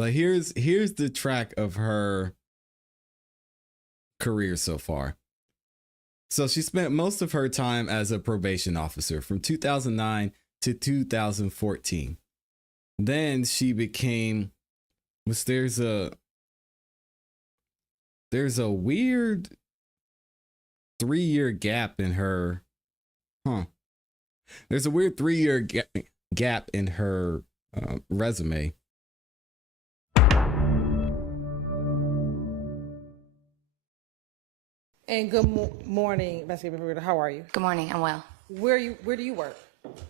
But here's the track of her career so far. So she spent most of her time as a probation officer from 2009 to 2014. Then she became, there's a weird 3-year gap in her, There's a weird 3-year gap in her resume. And good morning, Investigative Reporter. How are you? Good morning. I'm well. Where do you work?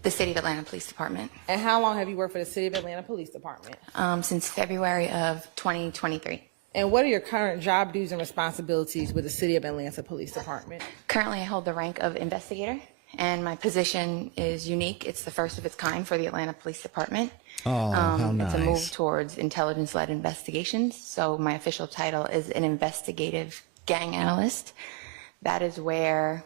The City of Atlanta Police Department. And how long have you worked for the City of Atlanta Police Department? Since February of 2023. And what are your current job duties and responsibilities with the City of Atlanta Police Department? Currently, I hold the rank of investigator, and my position is unique. It's the first of its kind for the Atlanta Police Department. Oh, how nice. It's a move towards intelligence-led investigations. So my official title is an investigative gang analyst. That is where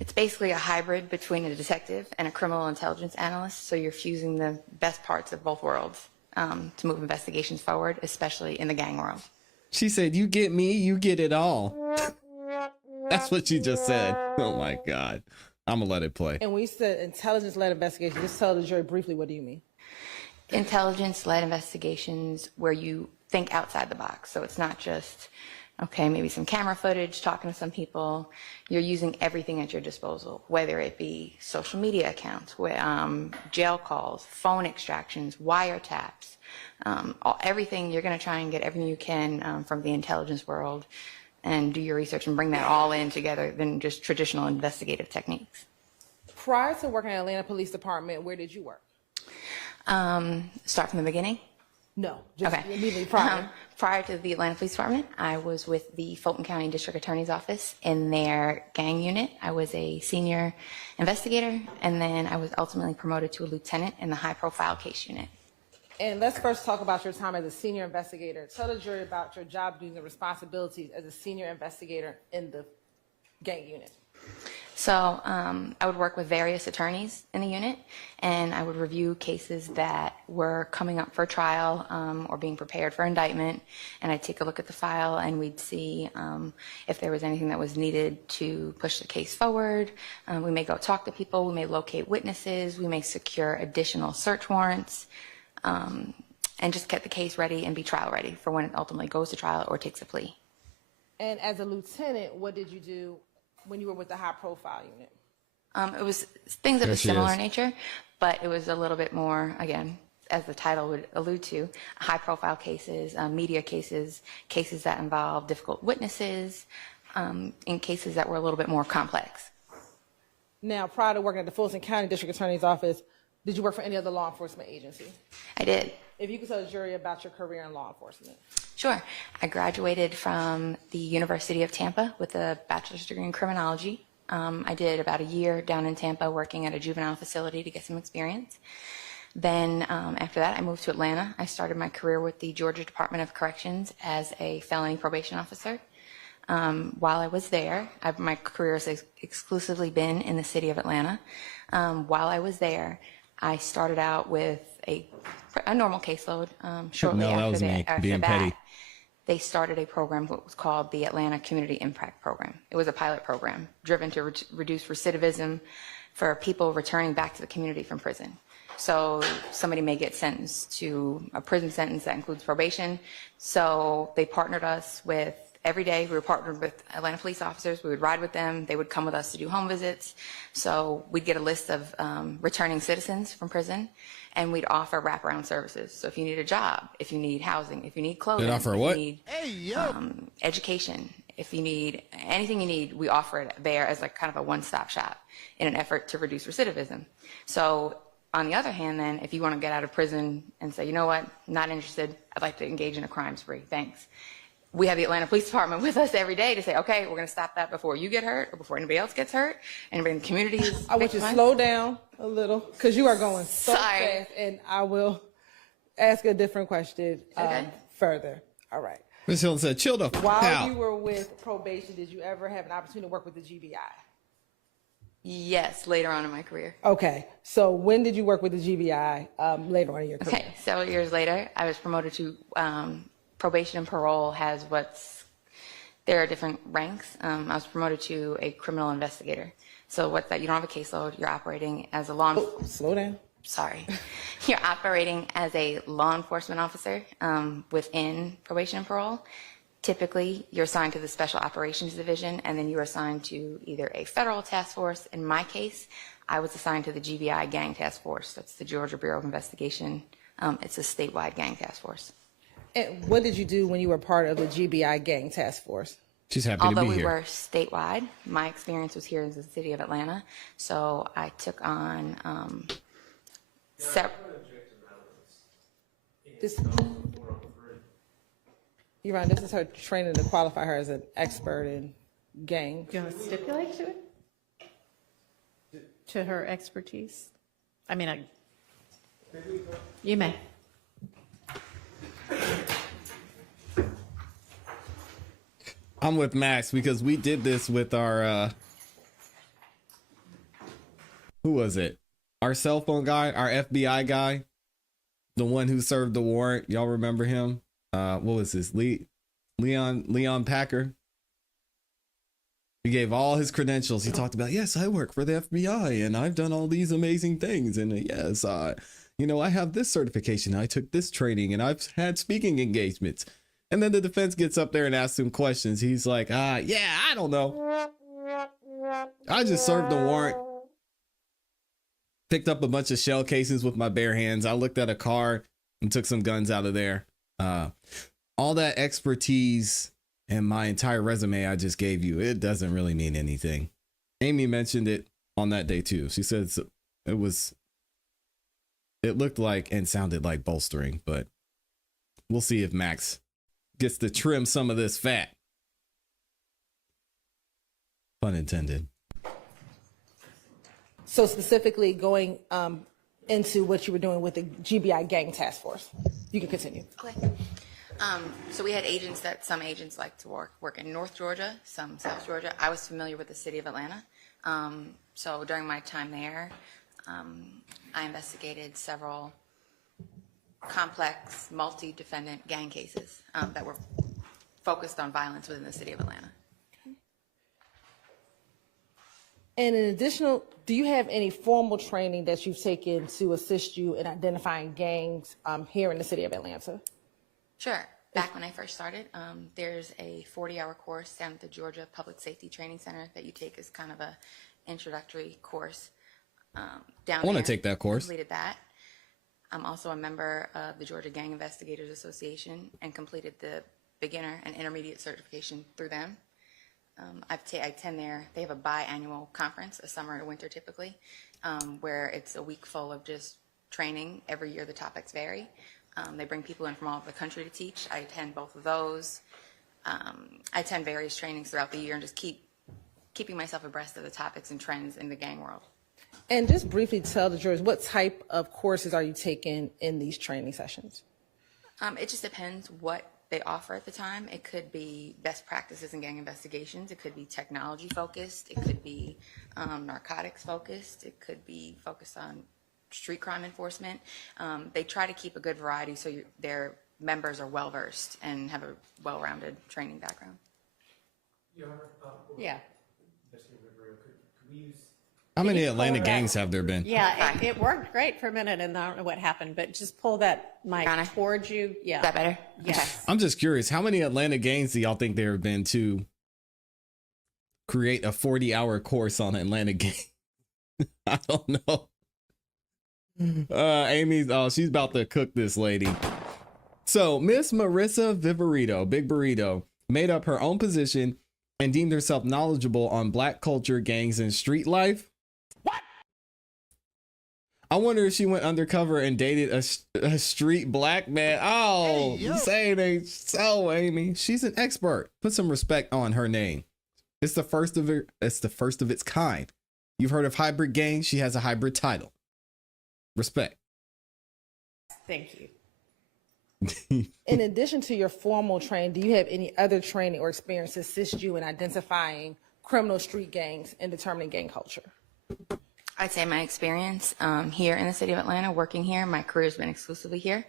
it's basically a hybrid between a detective and a criminal intelligence analyst. So you're fusing the best parts of both worlds to move investigations forward, especially in the gang world. She said, "You get me, you get it all." That's what she just said. Oh my God. I'm gonna let it play. And when you said intelligence-led investigation, just tell the jury briefly, what do you mean? Intelligence-led investigations where you think outside the box. So it's not just, okay, maybe some camera footage, talking to some people. You're using everything at your disposal, whether it be social media accounts, jail calls, phone extractions, wiretaps, everything. You're going to try and get everything you can from the intelligence world and do your research and bring that all in together than just traditional investigative techniques. Prior to working at Atlanta Police Department, where did you work? Start from the beginning? No, just okay. Immediately prior. Prior to the Atlanta Police Department, I was with the Fulton County District Attorney's Office in their gang unit. I was a senior investigator, and then I was ultimately promoted to a lieutenant in the high-profile case unit. And let's first talk about your time as a senior investigator. Tell the jury about your job duties and responsibilities as a senior investigator in the gang unit. So I would work with various attorneys in the unit, and I would review cases that were coming up for trial or being prepared for indictment, and I'd take a look at the file, and we'd see if there was anything that was needed to push the case forward. We may go talk to people, we may locate witnesses, we may secure additional search warrants, and just get the case ready and be trial ready for when it ultimately goes to trial or takes a plea. And as a lieutenant, what did you do when you were with the high profile unit? It was things of a similar nature, but it was a little bit more, again, as the title would allude to, high profile cases, media cases, cases that involve difficult witnesses, in cases that were a little bit more complex. Now, prior to working at the Fulton County District Attorney's Office, did you work for any other law enforcement agency? I did. If you could tell the jury about your career in law enforcement. Sure. I graduated from the University of Tampa with a bachelor's degree in criminology. I did about a year down in Tampa working at a juvenile facility to get some experience. Then after that, I moved to Atlanta. I started my career with the Georgia Department of Corrections as a felony probation officer. While I was there, my career has exclusively been in the city of Atlanta. While I was there, I started out with a normal caseload. Shortly after that, they started a program, what was called the Atlanta Community Impact Program. It was a pilot program driven to reduce recidivism for people returning back to the community from prison. So somebody may get sentenced to a prison sentence that includes probation. So they partnered us with, every day we were partnered with Atlanta police officers. We would ride with them. They would come with us to do home visits. So we'd get a list of returning citizens from prison, and we'd offer wraparound services. So if you need a job, if you need housing, if you need clothing, they'd offer if what? you need education, if you need anything you need, we offer it there as like kind of a one-stop shop in an effort to reduce recidivism. So on the other hand, then, if you want to get out of prison and say, you know what, not interested, I'd like to engage in a crime spree, thanks. We have the Atlanta Police Department with us every day to say, okay, we're going to stop that before you get hurt or before anybody else gets hurt. Anybody in the community is I want you to slow down a little because you are going so fast, and I will ask a different question further. All right. Ms. Hilton said, chill the f*** out. While you were with probation, did you ever have an opportunity to work with the GBI? Yes, later on in my career. Okay. So when did you work with the GBI later on in your career? Okay, several years later, I was promoted to probation and parole there are different ranks. I was promoted to a criminal investigator. So what's that? You don't have a caseload. You're operating as a Slow down. Sorry. You're operating as a law enforcement officer within probation and parole. Typically, you're assigned to the Special Operations Division, and then you're assigned to either a federal task force. In my case, I was assigned to the GBI Gang Task Force. That's the Georgia Bureau of Investigation. It's a statewide gang task force. And what did you do when you were part of the GBI Gang Task Force? She's happy Although to be we here. were statewide, my experience was here in the city of Atlanta. So I took on Yvonne, this is her training to qualify her as an expert in gang. Do you want to stipulate to it? To her expertise? I mean, you may. I'm with Max because we did this with our who was it? Our cell phone guy, our FBI guy, the one who served the warrant. Y'all remember him? What was this? Leon Packer. He gave all his credentials. He talked about, yes, I work for the FBI and I've done all these amazing things. And yes, I have this certification. I took this training and I've had speaking engagements. And then the defense gets up there and asks him questions. He's like, yeah, I don't know. I just served the warrant. Picked up a bunch of shell casings with my bare hands. I looked at a car and took some guns out of there. All that expertise and my entire resume I just gave you, it doesn't really mean anything. Amy mentioned it on that day too. She said it looked like and sounded like bolstering, but we'll see if Max gets to trim some of this fat. Pun intended. So specifically going into what you were doing with the GBI Gang Task Force. You can continue. Okay. So we had some agents like to work in North Georgia, some South Georgia. I was familiar with the city of Atlanta. So during my time there, I investigated several complex, multi-defendant gang cases that were focused on violence within the city of Atlanta. And in additional, do you have any formal training that you've taken to assist you in identifying gangs here in the city of Atlanta? Sure. Back when I first started, there's a 40-hour course down at the Georgia Public Safety Training Center that you take as kind of a introductory course. I want to take that course. Completed that. I'm also a member of the Georgia Gang Investigators Association and completed the beginner and intermediate certification through them. I attend there. They have a biannual conference, a summer and a winter typically, where it's a week full of just training. Every year the topics vary. They bring people in from all over the country to teach. I attend both of those. I attend various trainings throughout the year and just keeping myself abreast of the topics and trends in the gang world. And just briefly tell the jurors, what type of courses are you taking in these training sessions? It just depends what they offer at the time. It could be best practices in gang investigations. It could be technology focused. It could be narcotics focused. It could be focused on street crime enforcement. They try to keep a good variety so their members are well versed and have a well-rounded training background. Yeah. How many Atlanta gangs have there been? Yeah, it worked great for a minute, and I don't know what happened, but just pull that mic towards you. Yeah. Is that better? Yes. I'm just curious, how many Atlanta gangs do y'all think there have been to create a 40-hour course on Atlanta gang? I don't know. Amy's, she's about to cook this lady. So Miss Marissa Viverito, Big Burrito, made up her own position and deemed herself knowledgeable on Black culture, gangs, and street life. What? I wonder if she went undercover and dated a street black man. Oh, say it ain't so, Amy. She's an expert. Put some respect on her name. It's the first of it. It's the first of its kind. You've heard of hybrid gangs. She has a hybrid title. Respect. Thank you. In addition to your formal training, do you have any other training or experience to assist you in identifying criminal street gangs and determining gang culture? I'd say my experience here in the city of Atlanta, working here, my career's been exclusively here.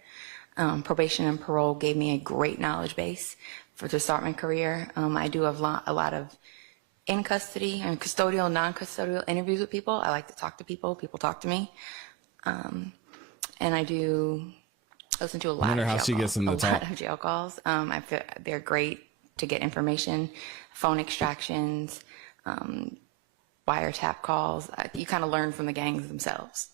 Probation and parole gave me a great knowledge base to start my career. I do have a lot of in custody and custodial, non-custodial interviews with people. I like to talk to people. People talk to me. And I do listen to a lot of jail calls. I feel they're great to get information, phone extractions, wiretap calls. You kind of learn from the gangs themselves.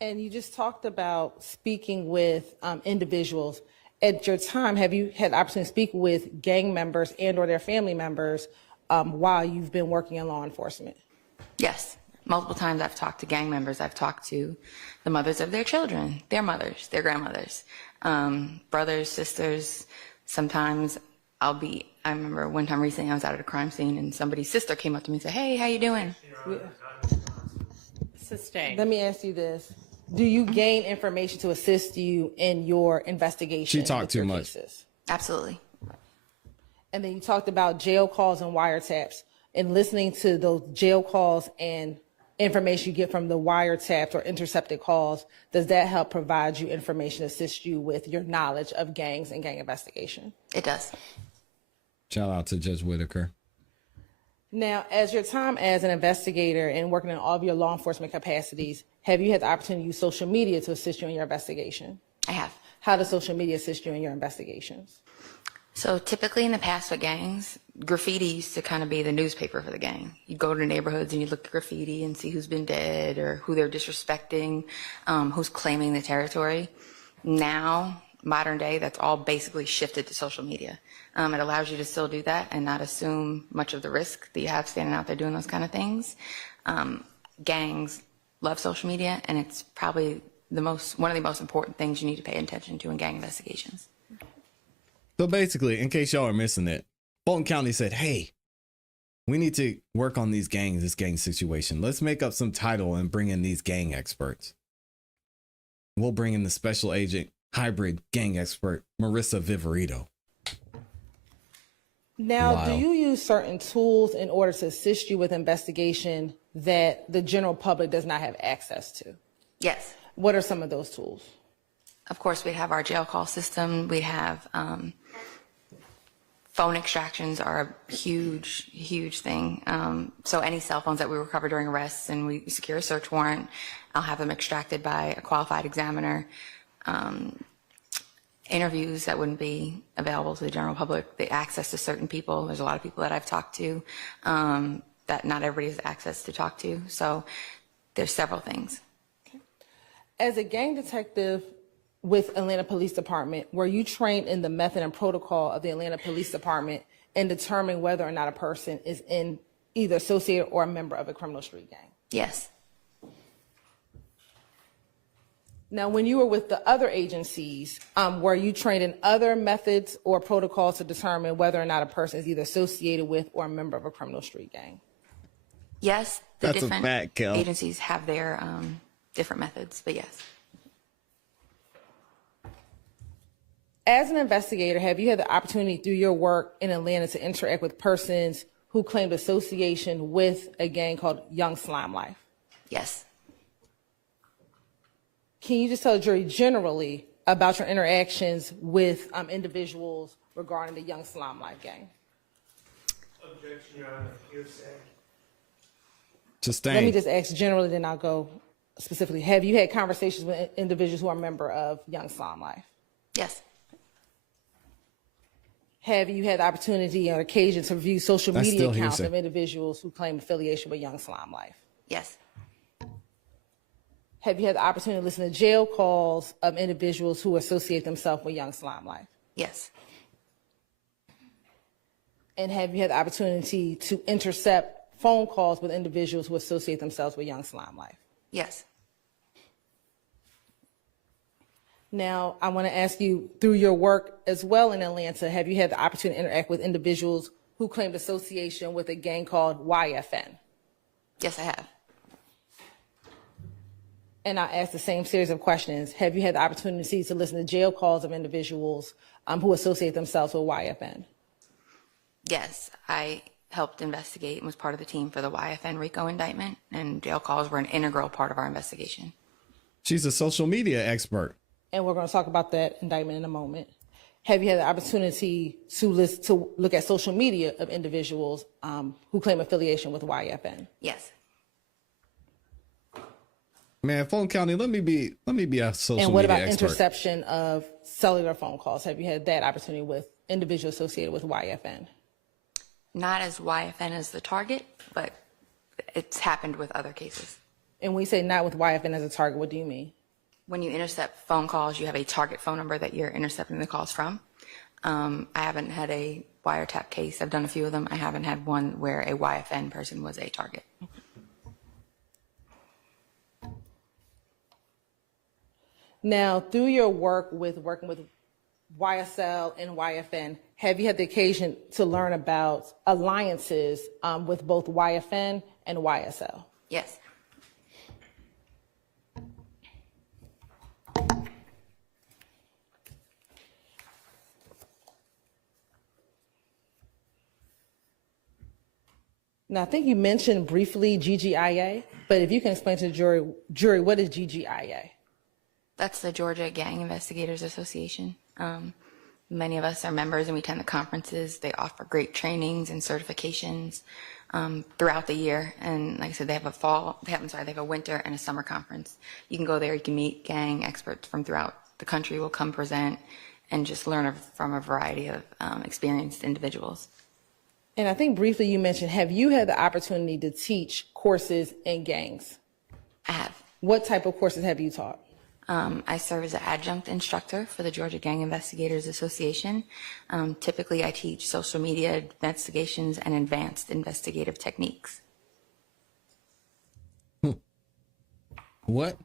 And you just talked about speaking with individuals. At your time, have you had the opportunity to speak with gang members and or their family members while you've been working in law enforcement? Yes. Multiple times I've talked to gang members. I've talked to the mothers of their children, their mothers, their grandmothers, brothers, sisters. Sometimes I remember one time recently I was out at a crime scene and somebody's sister came up to me and said, "Hey, how you doing?" Sustained. Let me ask you this. Do you gain information to assist you in your investigation? She talked too much. Cases? Absolutely. And then you talked about jail calls and wiretaps, and listening to those jail calls and information you get from the wiretaps or intercepted calls. Does that help provide you information to assist you with your knowledge of gangs and gang investigation? It does. Shout out to Judge Whitaker. Now, as your time as an investigator and working in all of your law enforcement capacities, have you had the opportunity to use social media to assist you in your investigation? I have. How does social media assist you in your investigations? So typically in the past with gangs, graffiti used to kind of be the newspaper for the gang. You go to neighborhoods and you look at graffiti and see who's been dead or who they're disrespecting, who's claiming the territory. Now, modern day, that's all basically shifted to social media. It allows you to still do that and not assume much of the risk that you have standing out there doing those kind of things. Gangs love social media, and it's probably one of the most important things you need to pay attention to in gang investigations. So basically, in case y'all are missing it, Fulton County said, "Hey, we need to work on this gang situation. Let's make up some title and bring in these gang experts. We'll bring in the special agent hybrid gang expert, Marissa Viverito." Now, do you use certain tools in order to assist you with investigation that the general public does not have access to? Yes. What are some of those tools? Of course, we have our jail call system. We have phone extractions are a huge, huge thing. So any cell phones that we recover during arrests and we secure a search warrant, I'll have them extracted by a qualified examiner. Interviews that wouldn't be available to the general public, the access to certain people. There's a lot of people that I've talked to that not everybody has access to talk to. So there's several things. Okay. As a gang detective with Atlanta Police Department, were you trained in the method and protocol of the Atlanta Police Department in determining whether or not a person is in either associated or a member of a criminal street gang? Yes. Now, when you were with the other agencies, were you trained in other methods or protocols to determine whether or not a person is either associated with or a member of a criminal street gang? Yes, the That's different a fact, Kel. agencies have their different methods, but yes. As an investigator, have you had the opportunity through your work in Atlanta to interact with persons who claimed association with a gang called Young Slime Life? Yes. Can you just tell the jury generally about your interactions with individuals regarding the Young Slime Life gang? Objection, Your Honor. Hearsay. Sustain. Let me just ask generally, then I'll go specifically. Have you had conversations with individuals who are a member of Young Slime Life? Yes. Have you had the opportunity or occasion to review social That's media still accounts hearsay. of individuals who claim affiliation with Young Slime Life? Yes. Have you had the opportunity to listen to jail calls of individuals who associate themselves with Young Slime Life? Yes. And have you had the opportunity to intercept phone calls with individuals who associate themselves with Young Slime Life? Yes. Now, I want to ask you, through your work as well in Atlanta, have you had the opportunity to interact with individuals who claimed association with a gang called YFN? Yes, I have. And I ask the same series of questions. Have you had the opportunity to listen to jail calls of individuals who associate themselves with YFN? Yes. I helped investigate and was part of the team for the YFN RICO indictment, and jail calls were an integral part of our investigation. She's a social media expert. And we're going to talk about that indictment in a moment. Have you had the opportunity to look at social media of individuals who claim affiliation with YFN? Yes. Man, Fulton County, let me be a social media expert. And what about interception of cellular phone calls? Have you had that opportunity with individuals associated with YFN? Not as YFN as the target, but it's happened with other cases. And when you say not with YFN as a target, what do you mean? When you intercept phone calls, you have a target phone number that you're intercepting the calls from. I haven't had a wiretap case. I've done a few of them. I haven't had one where a YFN person was a target. Now, through your working with YSL and YFN, have you had the occasion to learn about alliances with both YFN and YSL? Yes. Now, I think you mentioned briefly GGIA, but if you can explain to the jury, what is GGIA? That's the Georgia Gang Investigators Association. Many of us are members and we attend the conferences. They offer great trainings and certifications throughout the year. And like I said, they have a winter and a summer conference. You can go there, you can meet gang experts from throughout the country will come present and just learn from a variety of experienced individuals. And I think briefly you mentioned, have you had the opportunity to teach courses in gangs? I have. What type of courses have you taught? I serve as an adjunct instructor for the Georgia Gang Investigators Association. Typically, I teach social media investigations and advanced investigative techniques. What?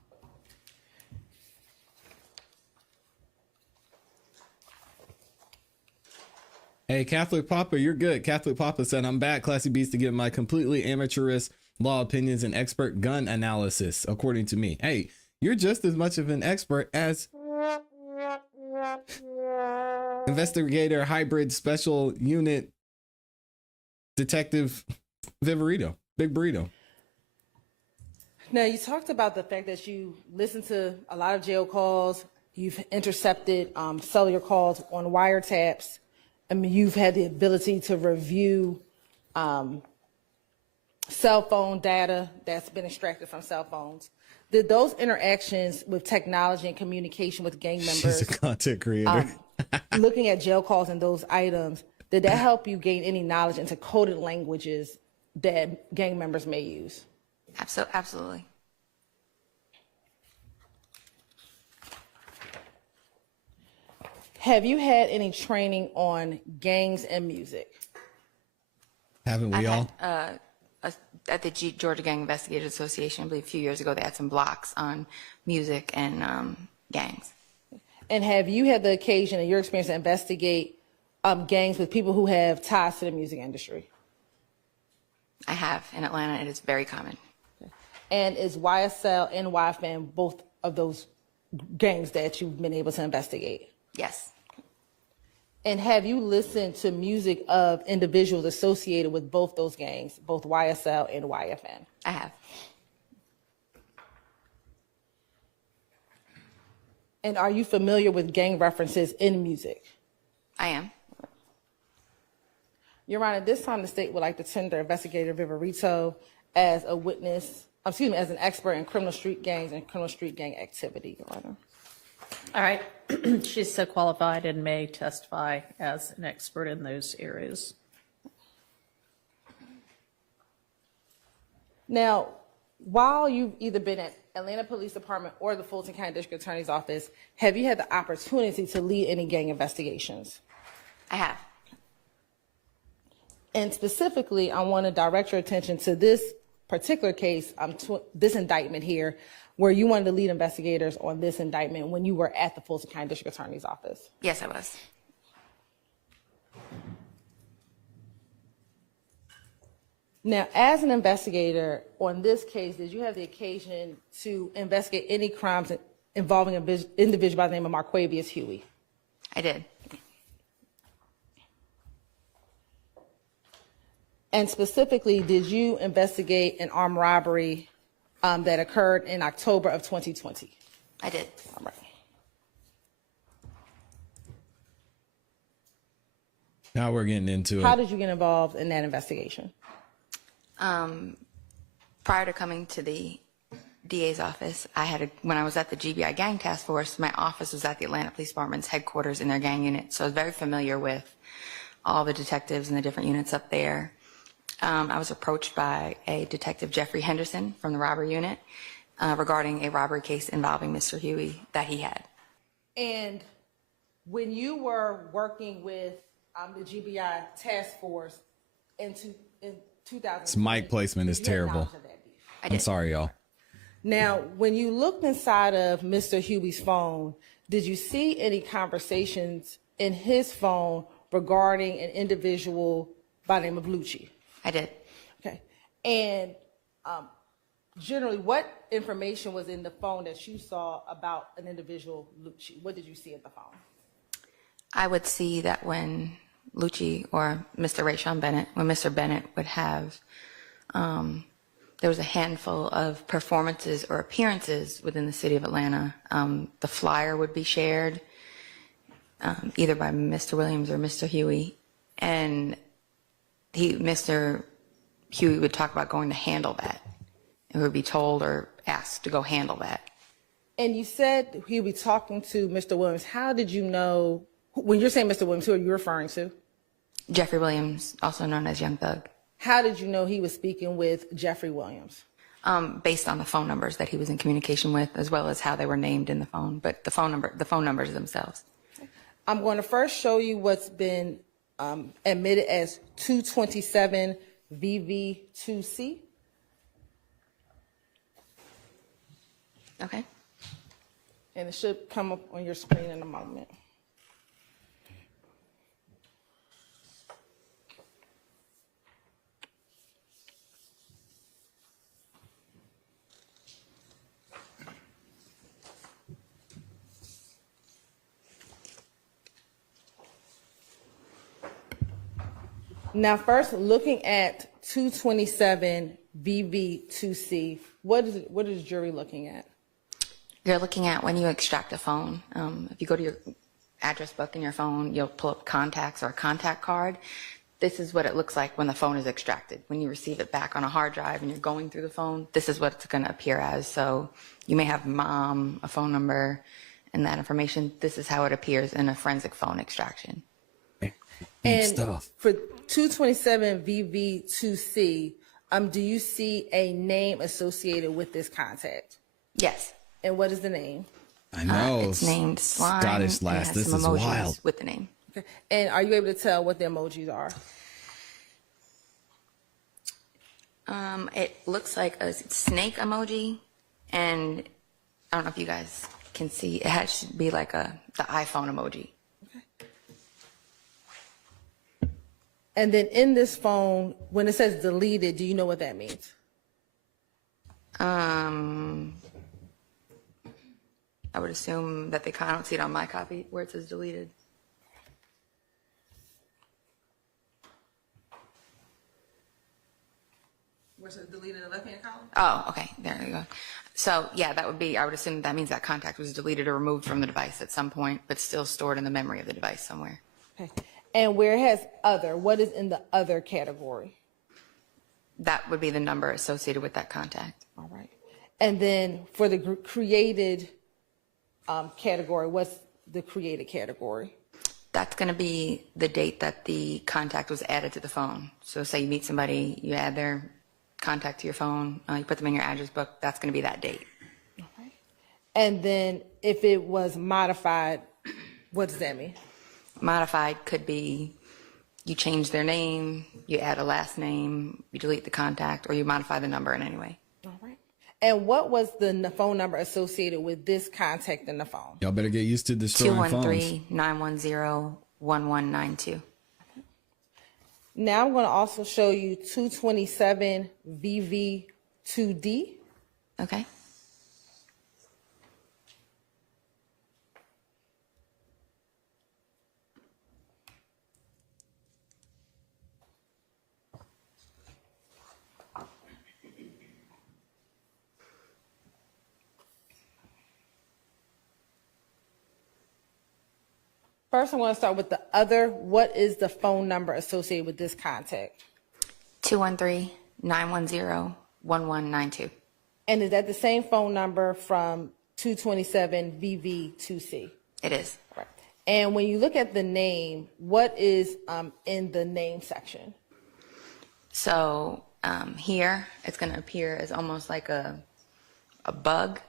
Hey, Catholic Papa, you're good. Catholic Papa said, I'm back, ClassE Beats, to give my completely amateurist law opinions and expert gun analysis, according to me. Hey, you're just as much of an expert as investigator, hybrid, special unit, detective Viverito, Big Burrito. Now, you talked about the fact that you listened to a lot of jail calls. You've intercepted cellular calls on wiretaps. I mean, you've had the ability to review cell phone data that's been extracted from cell phones. Did those interactions with technology and communication with gang members, She's a content creator, looking at jail calls and those items, did that help you gain any knowledge into coded languages that gang members may use? Absolutely. Have you had any training on gangs and music? Haven't we all? At the Georgia Gang Investigators Association, I believe a few years ago, they had some blocks on music and gangs. And have you had the occasion in your experience to investigate gangs with people who have ties to the music industry? I have. In Atlanta, it is very common. And is YSL and YFN both of those gangs that you've been able to investigate? Yes. And have you listened to music of individuals associated with both those gangs, both YSL and YFN? I have. And are you familiar with gang references in music? I am. Your Honor, this time the state would like to tender Investigator Viverito as a witness, as an expert in criminal street gangs and criminal street gang activity, Your Honor. All right. She's so qualified and may testify as an expert in those areas. Now, while you've either been at Atlanta Police Department or the Fulton County District Attorney's Office, have you had the opportunity to lead any gang investigations? I have. And specifically, I want to direct your attention to this particular case, this indictment here, where you wanted to lead investigators on this indictment when you were at the Fulton County District Attorney's Office. Yes, I was. Now, as an investigator on this case, did you have the occasion to investigate any crimes involving an individual by the name of Marquavius Huey? I did. And specifically, did you investigate an armed robbery that occurred in October of 2020? I did. All right. Now we're getting into How it. did you get involved in that investigation? Prior to coming to the DA's office, when I was at the GBI Gang Task Force, my office was at the Atlanta Police Department's headquarters in their gang unit, so I was very familiar with all the detectives and the different units up there. I was approached by a detective, Jeffrey Henderson, from the robbery unit, regarding a robbery case involving Mr. Huey that he had. And when you were working with the GBI task force in 2000, This mic placement is terrible. I I'm did. sorry, y'all. Now, when you looked inside of Mr. Huey's phone, did you see any conversations in his phone regarding an individual by the name of Lucci? I did. Okay. And generally, what information was in the phone that you saw about an individual, Lucci? What did you see in the phone? I would see that when Lucci or Mr. Rayshawn Bennett, when Mr. Bennett would have, there was a handful of performances or appearances within the city of Atlanta. The flyer would be shared either by Mr. Williams or Mr. Huey, and Mr. Huey would talk about going to handle that, and would be told or asked to go handle that. And you said he would be talking to Mr. Williams. How did you know, when you're saying Mr. Williams, who are you referring to? Jeffrey Williams, also known as Young Thug. How did you know he was speaking with Jeffrey Williams? Based on the phone numbers that he was in communication with, as well as how they were named in the phone, but the phone numbers themselves. I'm going to first show you what's been admitted as 227 VV2C. Okay. And it should come up on your screen in a moment. Now, first, looking at 227 VV2C, what is the jury looking at? You're looking at when you extract a phone. If you go to your address book in your phone, you'll pull up contacts or a contact card. This is what it looks like when the phone is extracted. When you receive it back on a hard drive and you're going through the phone, this is what it's going to appear as. So you may have mom, a phone number, and that information. This is how it appears in a forensic phone extraction. And stuff. for 227 VV2C, do you see a name associated with this contact? Yes. And what is the name? I know. It's named Slime. Scottish and it last. has This some is emojis wild. with the name. Okay. And are you able to tell what the emojis are? It looks like a snake emoji, and I don't know if you guys can see. It should be like the iPhone emoji. And then in this phone, when it says deleted, do you know what that means? I would assume that I don't see it on my copy where it says deleted. Where it says deleted in the left-hand column? Oh, okay. There you go. So, yeah, that would be, I would assume that means that contact was deleted or removed from the device at some point, but still stored in the memory of the device somewhere. Okay. And where it has other, what is in the other category? That would be the number associated with that contact. All right. And then for the created category, what's the created category? That's going to be the date that the contact was added to the phone. So say you meet somebody, you add their contact to your phone, you put them in your address book, that's going to be that date. Okay. And then if it was modified, what does that mean? Modified could be you change their name, you add a last name, you delete the contact, or you modify the number in any way. All right. And what was the phone number associated with this contact in the phone? Y'all better get used to destroying phones. 213-910-1192. Now I'm going to also show you 227 VV2D. Okay. First, I want to start with the other. What is the phone number associated with this contact? 213-910-1192. And is that the same phone number from 227 VV2C? It is. Right. And when you look at the name, what is in the name section? So here, it's going to appear as almost like a bug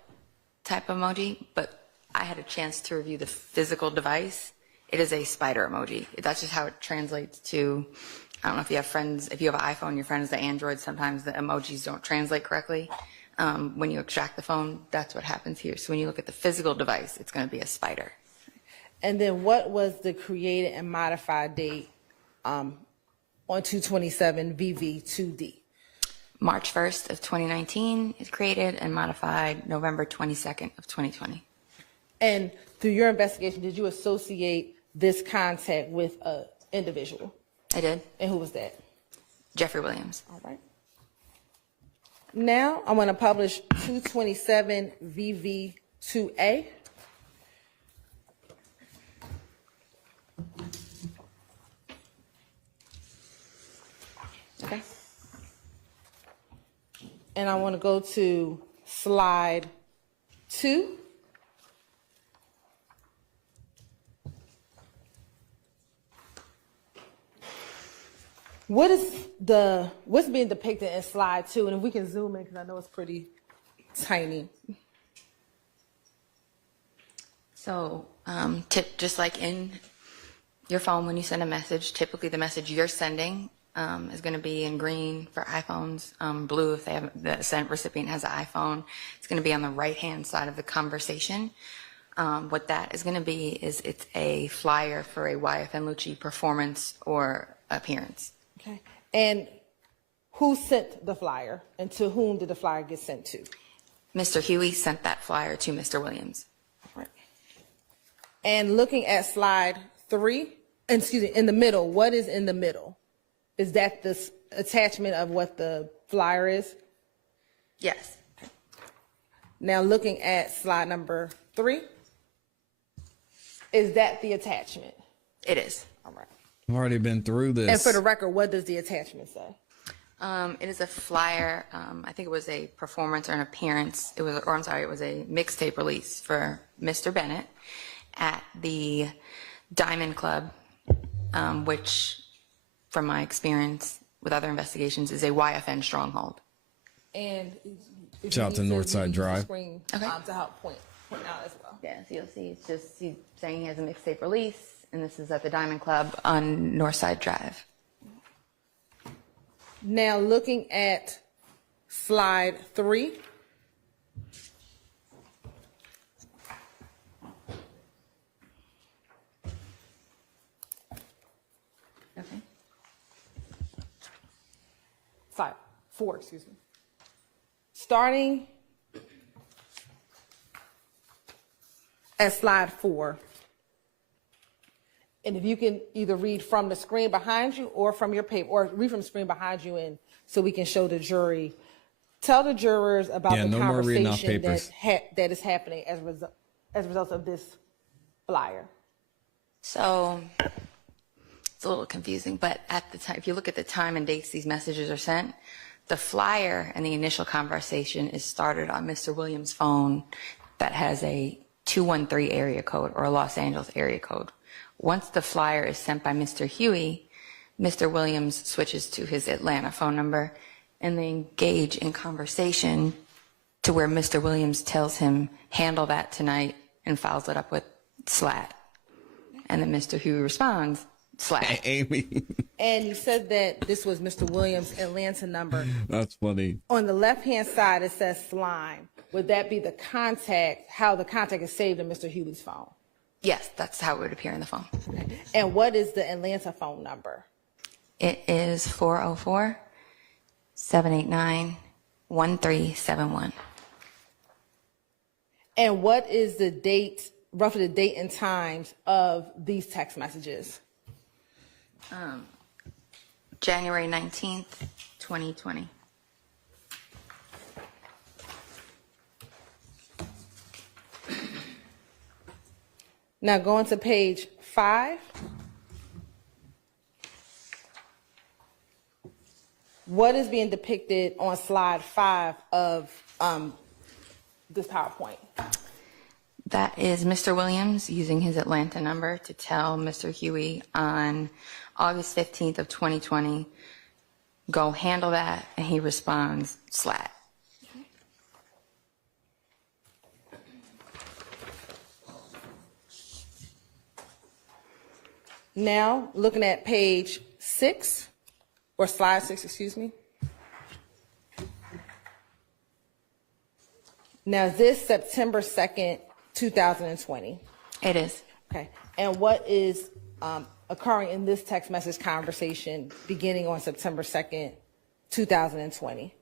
type emoji, but I had a chance to review the physical device. It is a spider emoji. That's just how it translates to, I don't know if you have friends, if you have an iPhone, your friend is the Android, sometimes the emojis don't translate correctly. When you extract the phone, that's what happens here. So when you look at the physical device, it's going to be a spider. And then what was the created and modified date on 227 VV2D? March 1st of 2019 is created and modified November 22nd of 2020. And through your investigation, did you associate this contact with an individual? I did. And who was that? Jeffrey Williams. All right. Now I'm going to publish 227 VV2A. Okay. And I want to go to slide 2. What's being depicted in slide 2? And if we can zoom in, because I know it's pretty tiny. So just like in your phone when you send a message, typically the message you're sending is going to be in green for iPhones, blue if the sent recipient has an iPhone. It's going to be on the right-hand side of the conversation. What that is going to be is it's a flyer for a YFN Lucci performance or appearance. Okay. And who sent the flyer, and to whom did the flyer get sent to? Mr. Huey sent that flyer to Mr. Williams. Right. And looking at slide 3, in the middle, what is in the middle? Is that this attachment of what the flyer is? Yes. Now looking at slide number 3, is that the attachment? It is. All right. I've already been through this. And for the record, what does the attachment say? It is a flyer. I think it was a performance or an appearance. It was a mixtape release for Mr. Bennett at the Diamond Club, which, from my experience with other investigations, is a YFN stronghold. And if Shout out to you need Northside use the Drive. Screen, Okay. To help point out as well. Yeah, so you'll see it's just he's saying he has a mixtape release, and this is at the Diamond Club on Northside Drive. Now looking at slide 3. Okay. Slide 4, excuse me. Starting at slide 4. And if you can either read from the screen behind you or from your paper, or read from the screen behind you, and so we can show the jury, tell the jurors about the no more reading off conversation papers. that is happening as a result of this flyer. So it's a little confusing, but at the time, if you look at the time and dates these messages are sent, the flyer and the initial conversation is started on Mr. Williams' phone that has a 213 area code or a Los Angeles area code. Once the flyer is sent by Mr. Huey, Mr. Williams switches to his Atlanta phone number, and they engage in conversation to where Mr. Williams tells him, handle that tonight, and follows it up with slat. And then Mr. Huey responds, slat. Amy. And you said that this was Mr. Williams' Atlanta number. That's funny. On the left-hand side, it says slime. Would that be the contact, how the contact is saved in Mr. Huey's phone? Yes, that's how it would appear in the phone. Okay. And what is the Atlanta phone number? It is 404-789-1371. And what is the date, roughly the date and times of these text messages? January 19th, 2020. Now going to page 5. What is being depicted on slide 5 of this PowerPoint? That is Mr. Williams using his Atlanta number to tell Mr. Huey on August 15th of 2020, go handle that, and he responds, slat. Now, looking at page 6, or slide 6, excuse me. Now, is this September 2nd, 2020? It is. Okay. And what is occurring in this text message conversation beginning on September 2nd, 2020?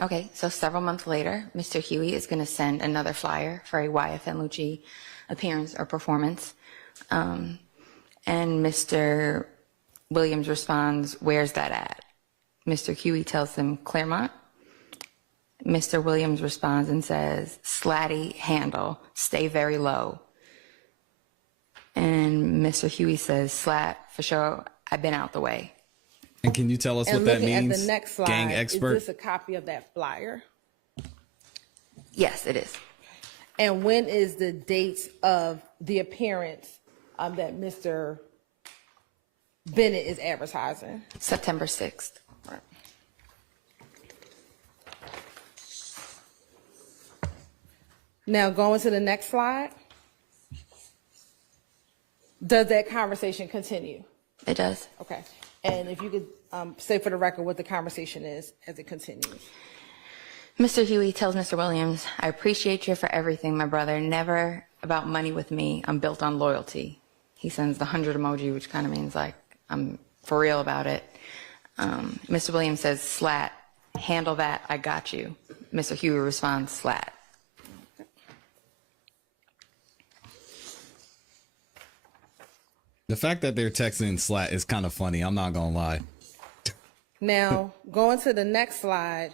Okay, so several months later, Mr. Huey is going to send another flyer for a YFN appearance or performance. And Mr. Williams responds, where's that at? Mr. Huey tells him, Claremont. Mr. Williams responds and says, slatty handle, stay very low. And Mr. Huey says, slat, for sure, I've been out the way. And can you tell us what that means? And looking at the next slide, gang expert? is this a copy of that flyer? Yes, it is. And when is the date of the appearance that Mr. Bennett is advertising? September 6th. Right. Now, going to the next slide. Does that conversation continue? It does. Okay. And if you could say for the record what the conversation is as it continues. Mr. Huey tells Mr. Williams, I appreciate you for everything, my brother. Never about money with me. I'm built on loyalty. He sends the 100 emoji, which kind of means like, I'm for real about it. Mr. Williams says, slat, handle that, I got you. Mr. Huey responds, slat. The fact that they're texting slat is kind of funny. I'm not going to lie. Now, going to the next slide,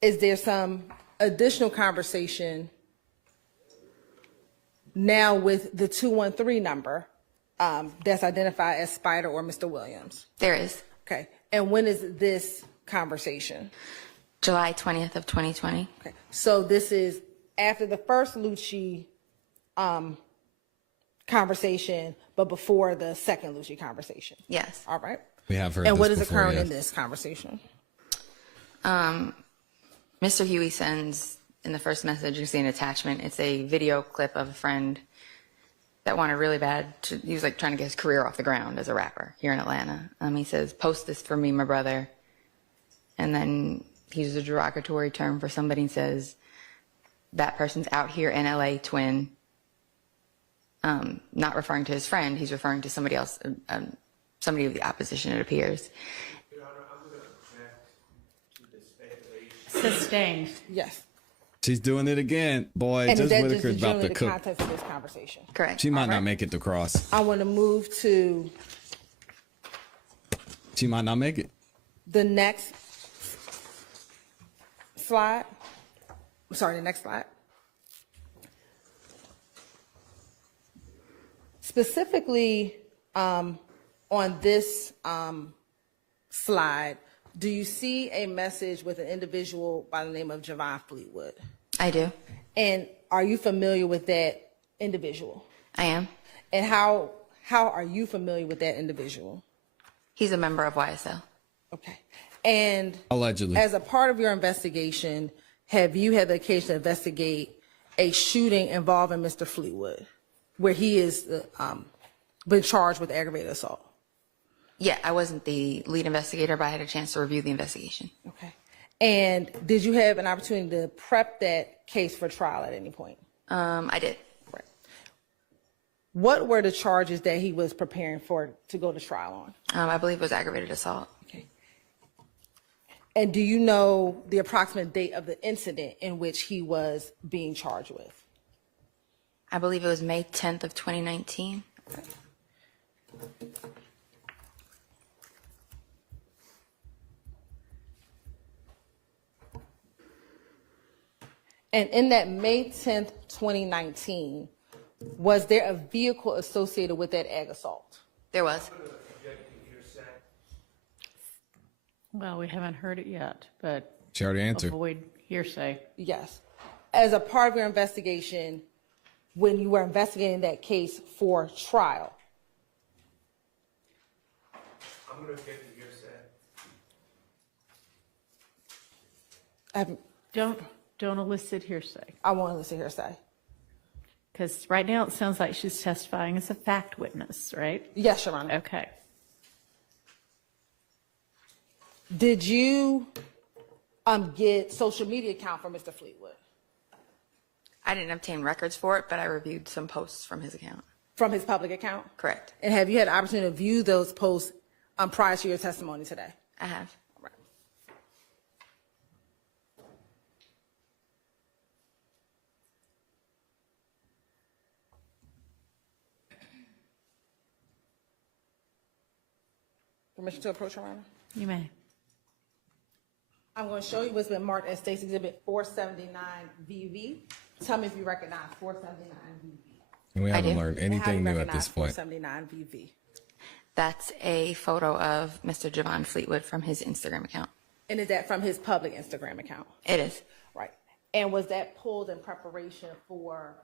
is there some additional conversation now with the 213 number that's identified as Spider or Mr. Williams? There is. Okay. And when is this conversation? July 20th of 2020. Okay. So this is after the first Lucci conversation, but before the second Lucci conversation. Yes. All right. We have heard And this what is before, occurring yes. in this conversation? Mr. Huey sends in the first message, you see an attachment. It's a video clip of a friend that wanted really bad he was like trying to get his career off the ground as a rapper here in Atlanta. He says, post this for me, my brother. And then he uses a derogatory term for somebody and says, that person's out here in LA, twin. Not referring to his friend, he's referring to somebody else, somebody of the opposition, it appears. Your Honor, I'm going to object to the speculation. Sustained. Yes. She's doing it again. Boy, And is Judge that just Whitaker's about generally to the cook. context of this conversation? Correct. She might not right. make it to cross. I want to move to She might not make it. the next slide. Sorry, the next slide. Specifically, on this slide, do you see a message with an individual by the name of Javon Fleetwood? I do. And are you familiar with that individual? I am. And how are you familiar with that individual? He's a member of YSL. Okay. And Allegedly. as a part of your investigation, have you had the occasion to investigate a shooting involving Mr. Fleetwood, where he is been charged with aggravated assault? Yeah, I wasn't the lead investigator, but I had a chance to review the investigation. Okay. And did you have an opportunity to prep that case for trial at any point? I did. Right. What were the charges that he was preparing for to go to trial on? I believe it was aggravated assault. Okay. And do you know the approximate date of the incident in which he was being charged with? I believe it was May 10th of 2019. And in that May 10th, 2019, Was there a vehicle associated with that ag assault? There was. Well, we haven't heard it yet, but She already answered. avoid hearsay. Yes. As a part of your investigation, when you were investigating that case for trial, I'm gonna get the hearsay. Don't elicit hearsay, I want to listen hearsay. because right now it sounds like she's testifying as a fact witness, right? Yes, Your Honor. Okay. Did you get social media account for Mr. Fleetwood I didn't obtain records for it, but I reviewed some posts from his account. from his public account? Correct. And have you had the opportunity to view those posts prior to your testimony today? I have. Permission to approach, Your Honor? You may. I'm going to show you what's been marked as State's Exhibit 479VV. Tell me if you recognize 479VV. We haven't do. learned How do anything you new at recognize this point. 479VV. That's a photo of Mr. Javon Fleetwood from his Instagram account. And is that from his public Instagram account? It is. Right. And was that pulled in preparation for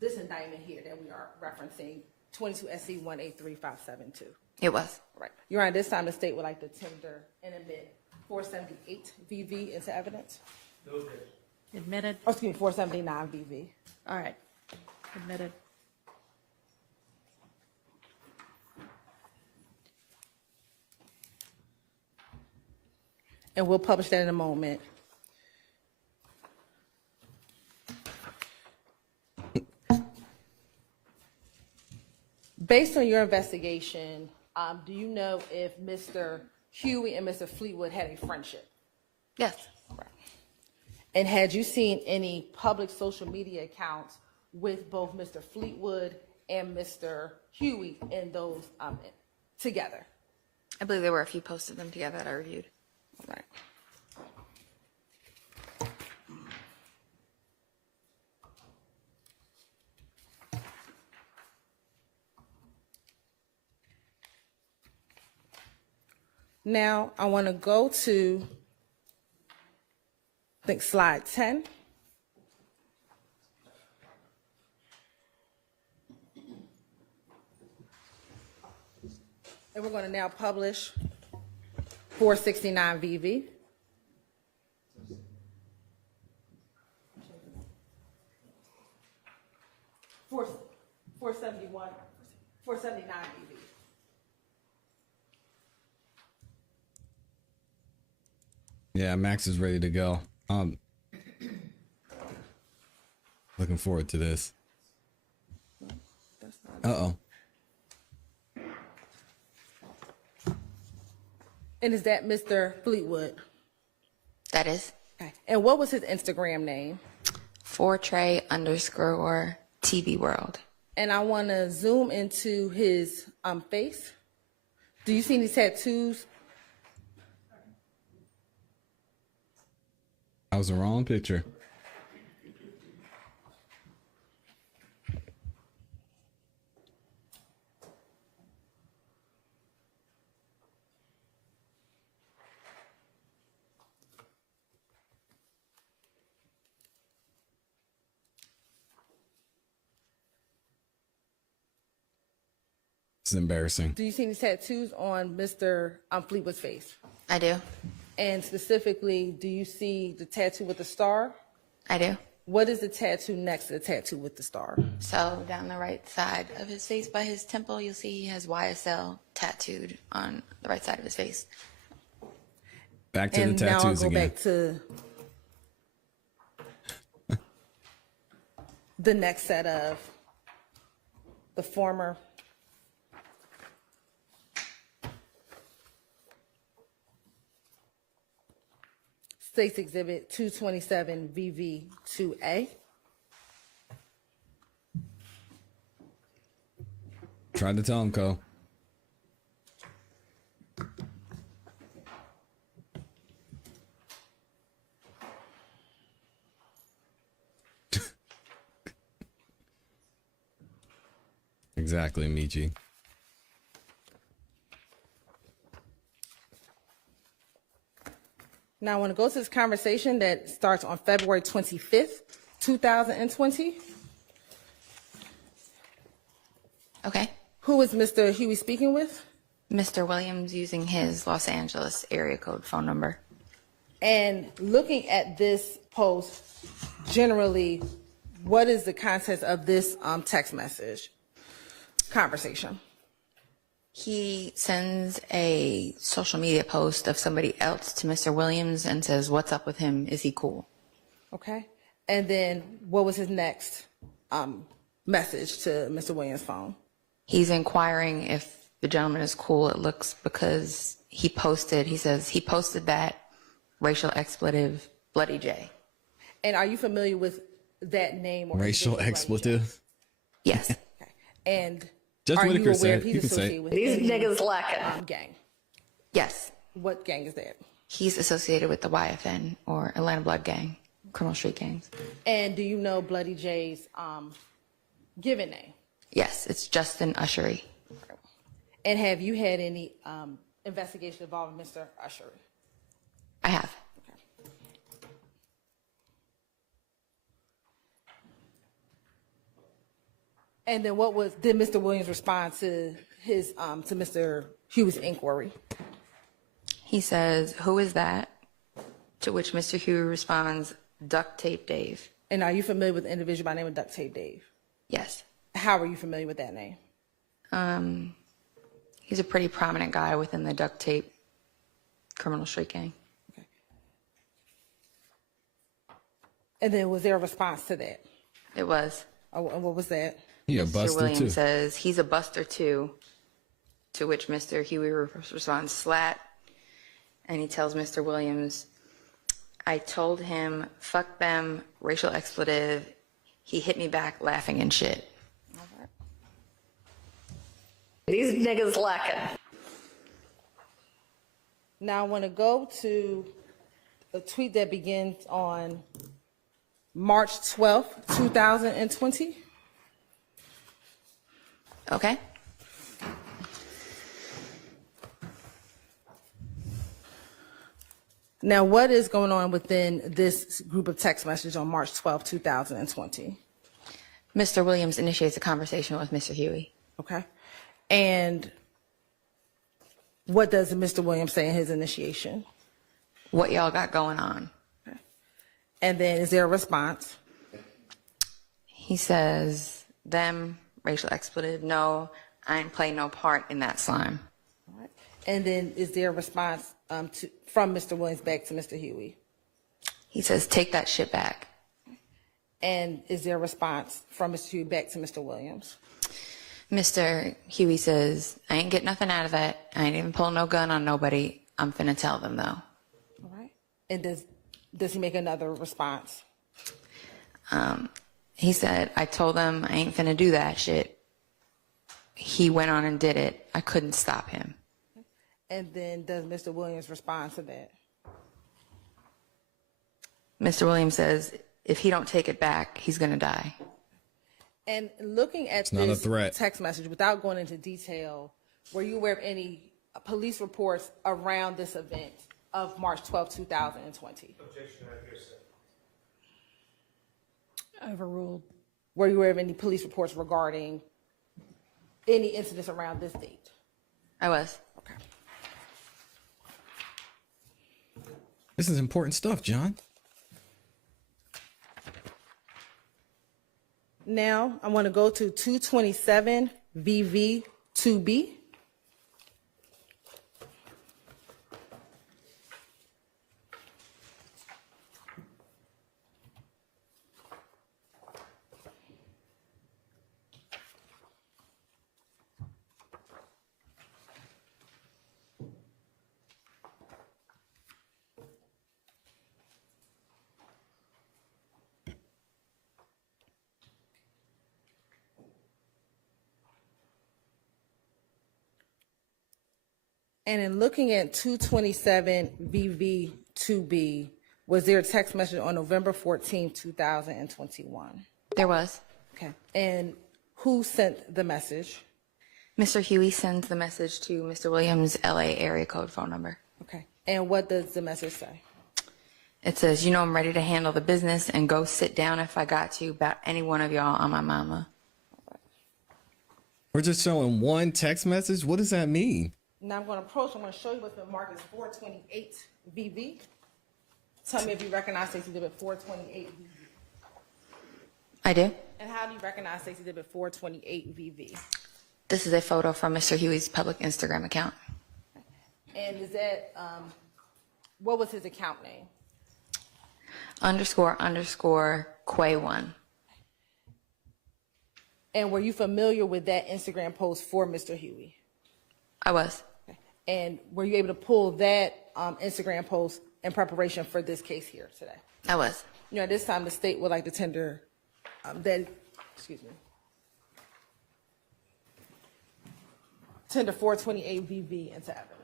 this indictment here that we are referencing, 22 SC 183572? It was. Right. Your Honor, this time the state would like to tender and admit 478VV into evidence. Admitted? Oh, excuse me, 479VV. All right. Admitted. And we'll publish that in a moment. Based on your investigation, do you know if Mr. Huey and Mr. Fleetwood had a friendship? Yes. And had you seen any public social media accounts with both Mr. Fleetwood and Mr. Huey in those together? I believe there were a few posts of them together that I reviewed. Right. Now, I want to go to, I think, slide 10. And we're going to now publish 469VV. Four 471, 479VV. Yeah, Max is ready to go. Looking forward to this. Uh-oh. And is that Mr. Fleetwood? That is Okay. And what was his Instagram name? _TV World. And I want to zoom into his face. Do you see any tattoos? That was the wrong picture. It's embarrassing. Do you see any tattoos on Mr. Fleetwood's face? I do. And specifically, do you see the tattoo with the star? I do. What is the tattoo next to the tattoo with the star? So down the right side of his face by his temple, you'll see he has YSL tattooed on the right side of his face. Back to And the now I'll tattoos go again. back to the next set of the former. State's Exhibit 227 VV2A. Tried to tell him, Co. Exactly, Miji. Now I want to go to this conversation that starts on February 25th, 2020. Okay. Who is Mr. Huey speaking with? Mr. Williams using his Los Angeles area code phone number. And looking at this post, generally, what is the context of this text message conversation? He sends a social media post of somebody else to Mr. Williams and says, "What's up with him? Is he cool?" Okay. And then what was his next message to Mr. Williams' phone? He's inquiring if the gentleman is cool, it looks, because he says he posted that racial expletive, Bloody J. And are you familiar with that name? Or Racial individual, Bloody J? Yes. expletive. Okay. And Judge are you Whitaker aware said if you he's can say associated with These any, niggas lacking. gang? Yes. What gang is that? He's associated with the YFN, or Atlanta Blood Gang, criminal street gangs. And do you know Bloody J's given name? Yes, it's Justin Ushery. And have you had any investigation involving Mr. Ushery? I have. And then did Mr. Williams respond to his to Mr. Hugh's inquiry? He says, "Who is that?" To which Mr. Huey responds, "Duct Tape Dave." And are you familiar with the individual by the name of Duct Tape Dave? Yes. How are you familiar with that name? He's a pretty prominent guy within the duct tape criminal street gang. Okay. And then was there a response to that? It was. Oh, and what was that? he a Mr. buster Williams too. says, "He's a buster too." To which Mr. Huey responds, "Slat." And he tells Mr. Williams, "I told him, fuck them, racial expletive. He hit me back laughing and shit." These niggas lacking. Now I want to go to a tweet that begins on March 12th, 2020. Okay. Now, what is going on within this group of text messages on March 12th, 2020? Mr. Williams initiates a conversation with Mr. Huey. Okay. And what does Mr. Williams say in his initiation? What y'all got going on? And then is there a response? He says, "Them, racial expletive, no, I ain't play no part in that slime." All right. And then is there a response from Mr. Williams back to Mr. Huey? He says, "Take that shit back." And is there a response from Mr. Huey back to Mr. Williams? Mr. Huey says, "I ain't get nothing out of that. I ain't even pull no gun on nobody. I'm finna tell them though." All right. And does he make another response? He said, "I told them I ain't finna do that shit. He went on and did it. I couldn't stop him." And then does Mr. Williams respond to that? Mr. Williams says, "If he don't take it back, he's gonna die." And looking at not a this threat. text message, without going into detail, were you aware of any police reports around this event of March 12, 2020? Objection, I hear so. Overruled. Were you aware of any police reports regarding any incidents around this date? I was. Okay. This is important stuff, John. Now I want to go to 227 VV2B. And in looking at 227 VV2B, was there a text message on November 14, 2021? There was. Okay. And who sent the message? Mr. Huey sends the message to Mr. Williams' LA area code phone number. Okay. And what does the message say? It says, you know, I'm ready to handle the business and go sit down if I got to about any one of y'all on my mama. We're just showing one text message. What does that mean? Now I'm going to approach. I'm going to show you what's been marked as 428 VV. Tell me if you recognize Stacey Dibbitt 428 VV. I do. And how do you recognize Stacey Dibbitt 428 VV? This is a photo from Mr. Huey's public Instagram account. And is that, what was his account name? __ Quay1. And were you familiar with that Instagram post for Mr. Huey? I was. And were you able to pull that Instagram post in preparation for this case here today? I was. You know, at this time, the state would like to tender tender 428 VV into evidence.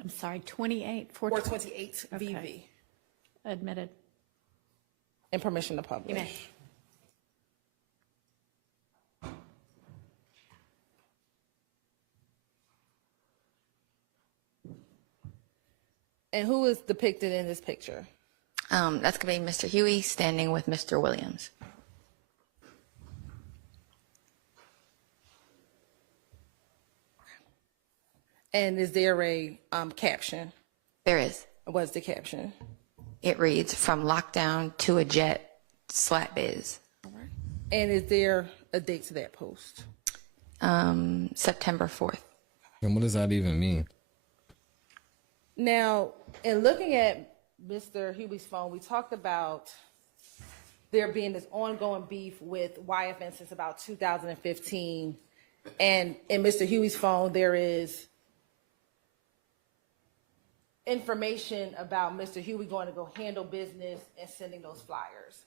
I'm sorry, 28, 428 VV. Okay. Admitted. And permission to publish. You may. And who is depicted in this picture? That's going to be Mr. Huey standing with Mr. Williams. And is there a caption? There is. What's the caption? It reads, from lockdown to a jet, slap biz. And is there a date to that post? September 4th. And what does that even mean? Now, in looking at Mr. Huey's phone, we talked about there being this ongoing beef with YFN since about 2015. And in Mr. Huey's phone, there is information about Mr. Huey going to go handle business and sending those flyers.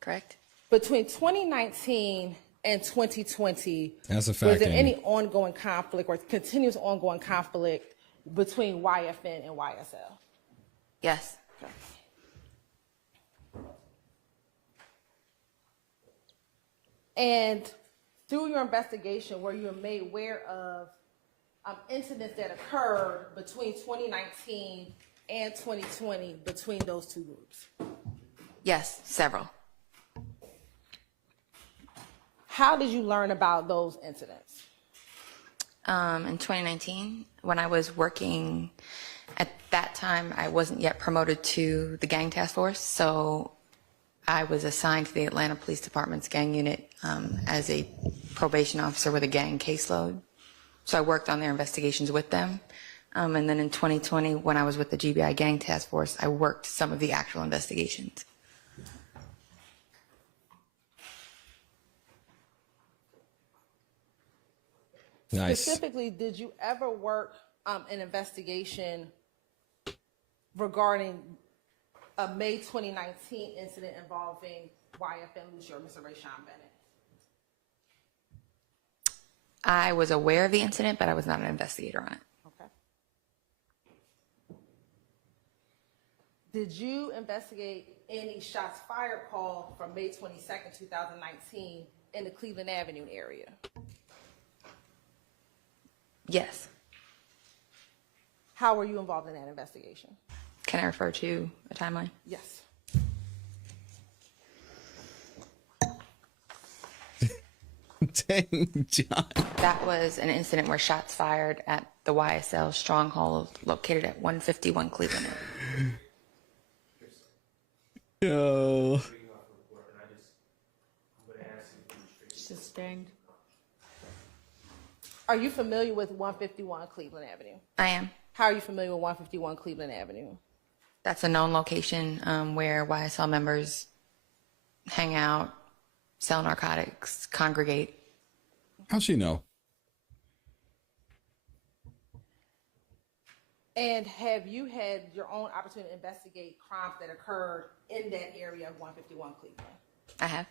Correct? Between 2019 and 2020, That's a fact. was there Amy. any ongoing conflict or continuous ongoing conflict between YFN and YSL? Yes. And through your investigation, were you made aware of incidents that occurred between 2019 and 2020 between those two groups? Yes, several. How did you learn about those incidents? In 2019, when I was working, at that time, I wasn't yet promoted to the gang task force, so I was assigned to the Atlanta Police Department's gang unit as a probation officer with a gang caseload. So I worked on their investigations with them. And then in 2020, when I was with the GBI gang task force, I worked some of the actual investigations. Nice. Specifically, did you ever work an investigation regarding a May 2019 incident involving YFN Lucia or Mr. Rayshawn Bennett? I was aware of the incident, but I was not an investigator on it. Okay. Did you investigate any shots fired call from May 22nd, 2019 in the Cleveland Avenue area? Yes. How were you involved in that investigation? Can I refer to a timeline? Yes. Dang, John. That was an incident where shots fired at the YSL stronghold located at 151 Cleveland. Yo. Sustained. Are you familiar with 151 Cleveland Avenue? I am. How are you familiar with 151 Cleveland Avenue? That's a known location where YSL members hang out, sell narcotics, congregate. How'd she know? And have you had your own opportunity to investigate crimes that occurred in that area of 151 Cleveland? I have.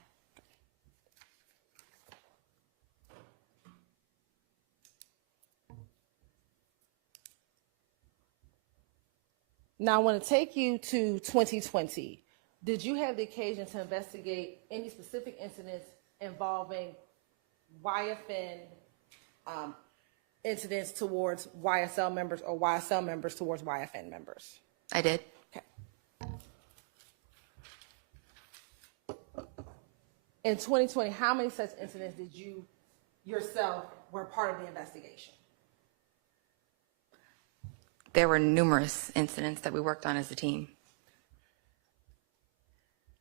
Now, I want to take you to 2020. Did you have the occasion to investigate any specific incidents involving YFN incidents towards YSL members or YSL members towards YFN members? I did. Okay. In 2020, how many such incidents did you yourself were part of the investigation? There were numerous incidents that we worked on as a team.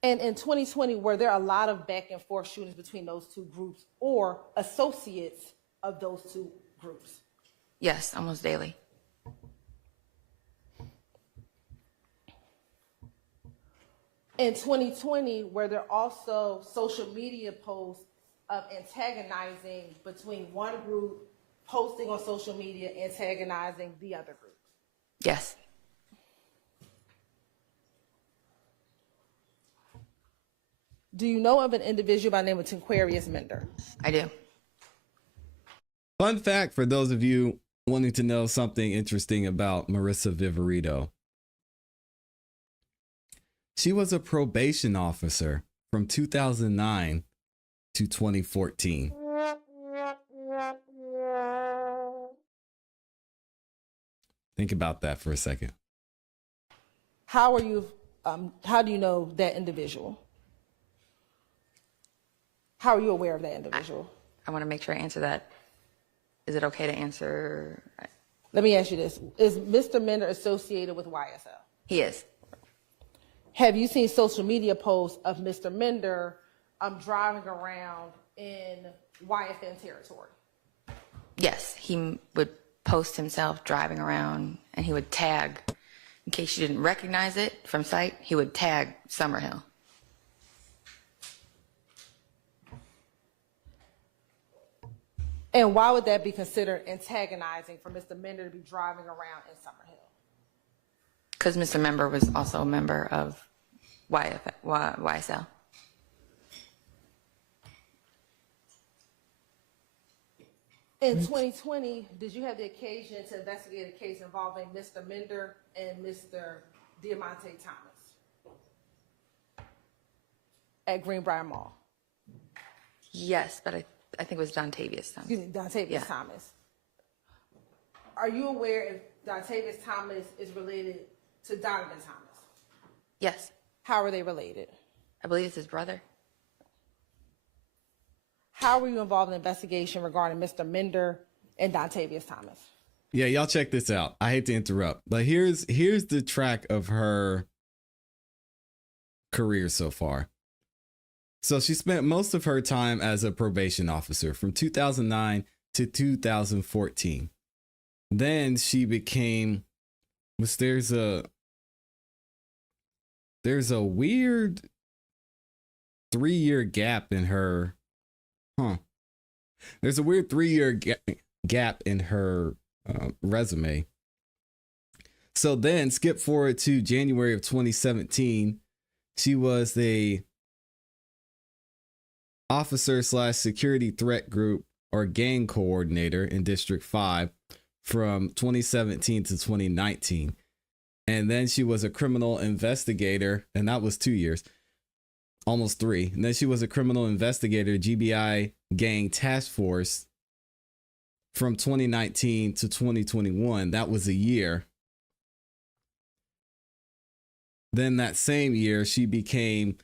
And in 2020, were there a lot of back and forth shootings between those two groups or associates of those two groups? Yes, almost daily. In 2020, were there also social media posts of antagonizing between one group, posting on social media, antagonizing the other group? Yes. Do you know of an individual by the name of Tinquarius Mender? I do. Fun fact for those of you wanting to know something interesting about Marissa Viverito. She was a probation officer from 2009 to 2014. Think about that for a second. How do you know that individual? How are you aware of that individual? I want to make sure I answer that. Is it okay to answer? Let me ask you this. Is Mr. Mender associated with YSL? He is. Have you seen social media posts of Mr. Mender driving around in YFN territory? Yes, he would post himself driving around, and he would tag, in case you didn't recognize it from sight, he would tag Summerhill. And why would that be considered antagonizing for Mr. Mender to be driving around in Summerhill? Because Mr. Member was also a member of YSL. In 2020, did you have the occasion to investigate a case involving Mr. Mender and Mr. Diamante Thomas at Greenbrier Mall? Yes, but I think it was Dontavius Thomas. Excuse me, Dontavius Thomas. Are you aware if Dontavius Thomas is related to Donovan Thomas? Yes. How are they related? I believe it's his brother. How were you involved in the investigation regarding Mr. Mender and Dontavius Thomas? Yeah, y'all check this out. I hate to interrupt, but here's the track of her career so far. So she spent most of her time as a probation officer from 2009 to 2014. Then she became, there's a weird 3-year gap in her, There's a weird 3-year gap in her resume. So then skip forward to January of 2017. She was the officer / security threat group or gang coordinator in District 5 from 2017 to 2019. And then she was a criminal investigator, and that was 2 years, almost 3. And then she was a criminal investigator, GBI gang task force from 2019 to 2021. That was a year. Then that same year, she became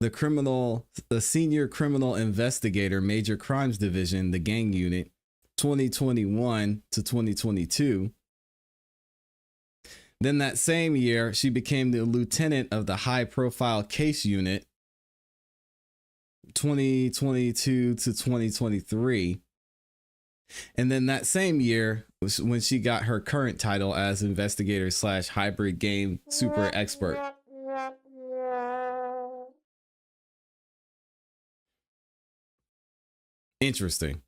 the senior criminal investigator, Major Crimes Division, the gang unit, 2021 to 2022. Then that same year, she became the lieutenant of the high profile case unit, 2022 to 2023. And then that same year was when she got her current title as investigator / hybrid game super expert. Interesting.